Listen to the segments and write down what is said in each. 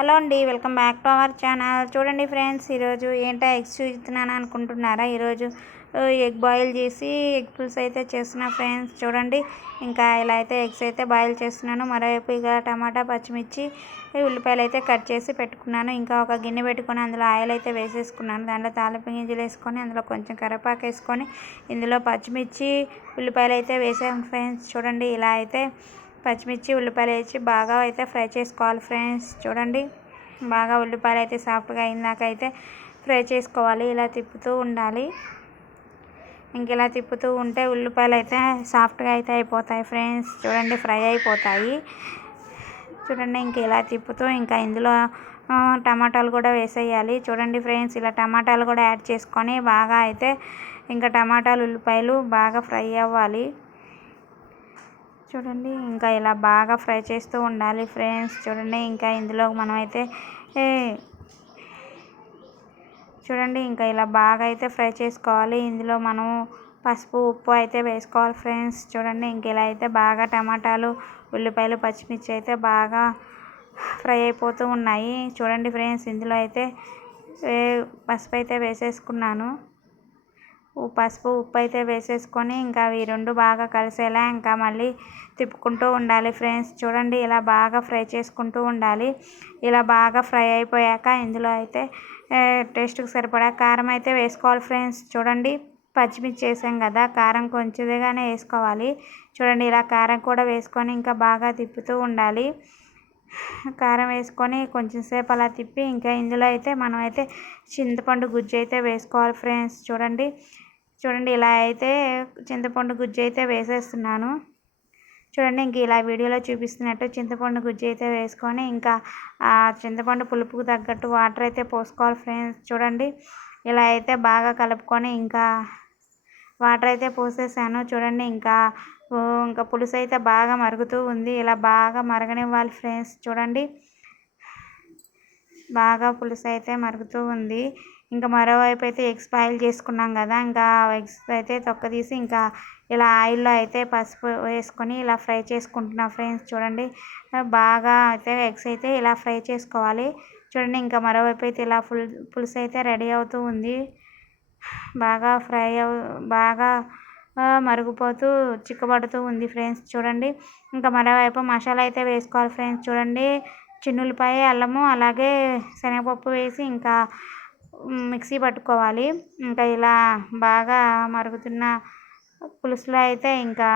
Hello అండి welcome back to our channel. చూడండి friends ఈరోజు ఏంటో ఎగ్స్ చూస్తున్నాను అనుకుంటున్నారా? ఈరోజు ఎగ్ బాయిల్ చేసి ఎగ్ పులుసు అయితే చేస్తున్నా ఫ్రెండ్స్. చూడండి ఇంకా ఇలా అయితే ఎగ్స్ అయితే బాయిల్ చేస్తున్నాను. మరోవైపు ఇక టమాటా పచ్చిమిర్చి ఉల్లిపాయలు అయితే కట్ చేసి పెట్టుకున్నాను. ఇంకా ఒక గిన్నె పెట్టుకొని అందులో ఆయిల్ అయితే వేసేసుకున్నాను. దాంట్లో తాలింపు గింజలు వేసుకొని అందులో కొంచెం కరివేపాకు వేసుకొని ఇందులో పచ్చిమిర్చి ఉల్లిపాయలు అయితే వేసాను ఫ్రెండ్స్. చూడండి ఇలా అయితే పచ్చిమిర్చి ఉల్లిపాయలు వేసి బాగా అయితే ఫ్రై చేసుకోవాలి ఫ్రెండ్స్. చూడండి బాగా ఉల్లిపాయలు అయితే సాఫ్ట్గా అయిందాక అయితే ఫ్రై చేసుకోవాలి. ఇలా తిప్పుతూ ఉండాలి. ఇంక ఇలా తిప్పుతూ ఉంటే ఉల్లిపాయలు అయితే సాఫ్ట్గా అయితే అయిపోతాయి ఫ్రెండ్స్. చూడండి ఫ్రై అయిపోతాయి. చూడండి ఇంక ఇలా తిప్పుతూ ఇంకా ఇందులో టమాటాలు కూడా వేసేయాలి. చూడండి ఫ్రెండ్స్ ఇలా టమాటాలు కూడా యాడ్ చేసుకొని బాగా అయితే ఇంకా టమాటాలు ఉల్లిపాయలు బాగా ఫ్రై అవ్వాలి. చూడండి ఇంకా ఇలా బాగా ఫ్రై చేస్తూ ఉండాలి ఫ్రెండ్స్. చూడండి ఇంకా ఇందులో మనమైతే చూడండి ఇంకా ఇలా బాగా అయితే ఫ్రై చేసుకోవాలి. ఇందులో మనము పసుపు ఉప్పు అయితే వేసుకోవాలి ఫ్రెండ్స్. చూడండి ఇంక ఇలా అయితే బాగా టమాటాలు ఉల్లిపాయలు పచ్చిమిర్చి అయితే బాగా ఫ్రై అయిపోతూ ఉన్నాయి. చూడండి ఫ్రెండ్స్ ఇందులో అయితే పసుపు అయితే వేసేసుకున్నాను. పసుపు ఉప్పు అయితే వేసేసుకొని ఇంకా అవి రెండు బాగా కలిసేలా ఇంకా మళ్ళీ తిప్పుకుంటూ ఉండాలి ఫ్రెండ్స్. చూడండి ఇలా బాగా ఫ్రై చేసుకుంటూ ఉండాలి. ఇలా బాగా ఫ్రై అయిపోయాక ఇందులో అయితే టేస్ట్కి సరిపడా కారం అయితే వేసుకోవాలి ఫ్రెండ్స్. చూడండి పచ్చిమిర్చి వేసాం కదా కారం కొంచెంగానే వేసుకోవాలి. చూడండి ఇలా కారం కూడా వేసుకొని ఇంకా బాగా తిప్పుతూ ఉండాలి. కారం వేసుకొని కొంచెం సేపు అలా తిప్పి ఇంకా ఇందులో అయితే మనం అయితే చింతపండు గుజ్జు అయితే వేసుకోవాలి ఫ్రెండ్స్. చూడండి చూడండి ఇలా అయితే చింతపండు గుజ్జు అయితే వేసేస్తున్నాను. చూడండి ఇంక ఇలా వీడియోలో చూపిస్తున్నట్టు చింతపండు గుజ్జు అయితే వేసుకొని ఇంకా ఆ చింతపండు పులుపుకు తగ్గట్టు వాటర్ అయితే పోసుకోవాలి ఫ్రెండ్స్. చూడండి ఇలా అయితే బాగా కలుపుకొని ఇంకా వాటర్ అయితే పోసేసాను. చూడండి ఇంకా ఇంకా పులుసు అయితే బాగా మరుగుతూ ఉంది. ఇలా బాగా మరగనివ్వాలి ఫ్రెండ్స్. చూడండి బాగా పులుసు అయితే మరుగుతూ ఉంది. ఇంకా మరోవైపు అయితే ఎగ్స్ బాయిల్ చేసుకున్నాం కదా ఇంకా ఎగ్స్ అయితే తొక్క తీసి ఇంకా ఇలా ఆయిల్లో అయితే పసుపు వేసుకొని ఇలా ఫ్రై చేసుకుంటున్నా ఫ్రెండ్స్. చూడండి బాగా అయితే ఎగ్స్ అయితే ఇలా ఫ్రై చేసుకోవాలి. చూడండి ఇంకా మరోవైపు అయితే ఇలా ఫుల్ పులుసు అయితే రెడీ అవుతూ ఉంది. బాగా ఫ్రై అవు బాగా మరుగుపోతూ చిక్కబడుతూ ఉంది ఫ్రెండ్స్. చూడండి ఇంకా మరోవైపు మసాలా అయితే వేసుకోవాలి ఫ్రెండ్స్. చూడండి చిన్నులపాయ అల్లము అలాగే శనగపప్పు వేసి ఇంకా మిక్సీ పట్టుకోవాలి. ఇంకా ఇలా బాగా మరుగుతున్న పులుసులో అయితే ఇంకా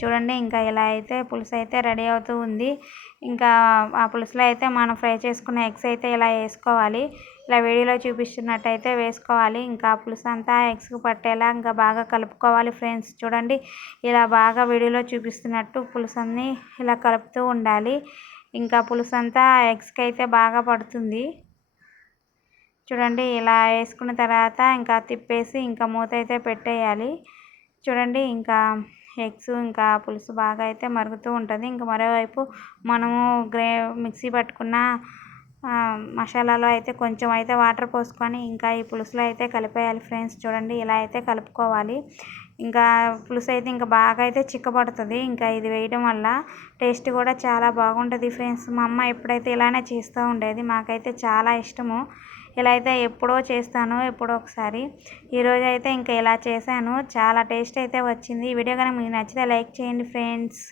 చూడండి ఇంకా ఇలా అయితే పులుసు అయితే రెడీ అవుతూ ఉంది. ఇంకా ఆ పులుసులో అయితే మనం ఫ్రై చేసుకున్న ఎగ్స్ అయితే ఇలా వేసుకోవాలి. ఇలా వీడియోలో చూపిస్తున్నట్టయితే వేసుకోవాలి. ఇంకా పులుసు అంతా ఎగ్స్కి పట్టేలా ఇంకా బాగా కలుపుకోవాలి ఫ్రెండ్స్. చూడండి ఇలా బాగా వీడియోలో చూపిస్తున్నట్టు పులుసు అన్నీ ఇలా కలుపుతూ ఉండాలి. ఇంకా పులుసు అంతా ఎగ్స్కి అయితే బాగా పడుతుంది. చూడండి ఇలా వేసుకున్న తర్వాత ఇంకా తిప్పేసి ఇంకా మూత అయితే పెట్టేయాలి. చూడండి ఇంకా ఎగ్స్ ఇంకా పులుసు బాగా అయితే మరుగుతూ ఉంటుంది. ఇంకా మరోవైపు మనము గ్రే మిక్సీ పట్టుకున్న మసాలాలో అయితే కొంచెం అయితే వాటర్ పోసుకొని ఇంకా ఈ పులుసులో అయితే కలిపేయాలి ఫ్రెండ్స్. చూడండి ఇలా అయితే కలుపుకోవాలి. ఇంకా పులుసు అయితే ఇంకా బాగా అయితే చిక్కబడుతుంది. ఇంకా ఇది వేయడం వల్ల టేస్ట్ కూడా చాలా బాగుంటుంది ఫ్రెండ్స్. మా అమ్మ ఎప్పుడైతే ఇలానే చేస్తూ ఉండేది మాకైతే చాలా ఇష్టము. ఇలా అయితే ఎప్పుడో చేస్తాను ఎప్పుడో ఒకసారి. ఈరోజు అయితే ఇంకా ఇలా చేశాను. చాలా టేస్ట్ అయితే వచ్చింది. ఈ వీడియో కనుక మీకు నచ్చితే లైక్ చేయండి ఫ్రెండ్స్.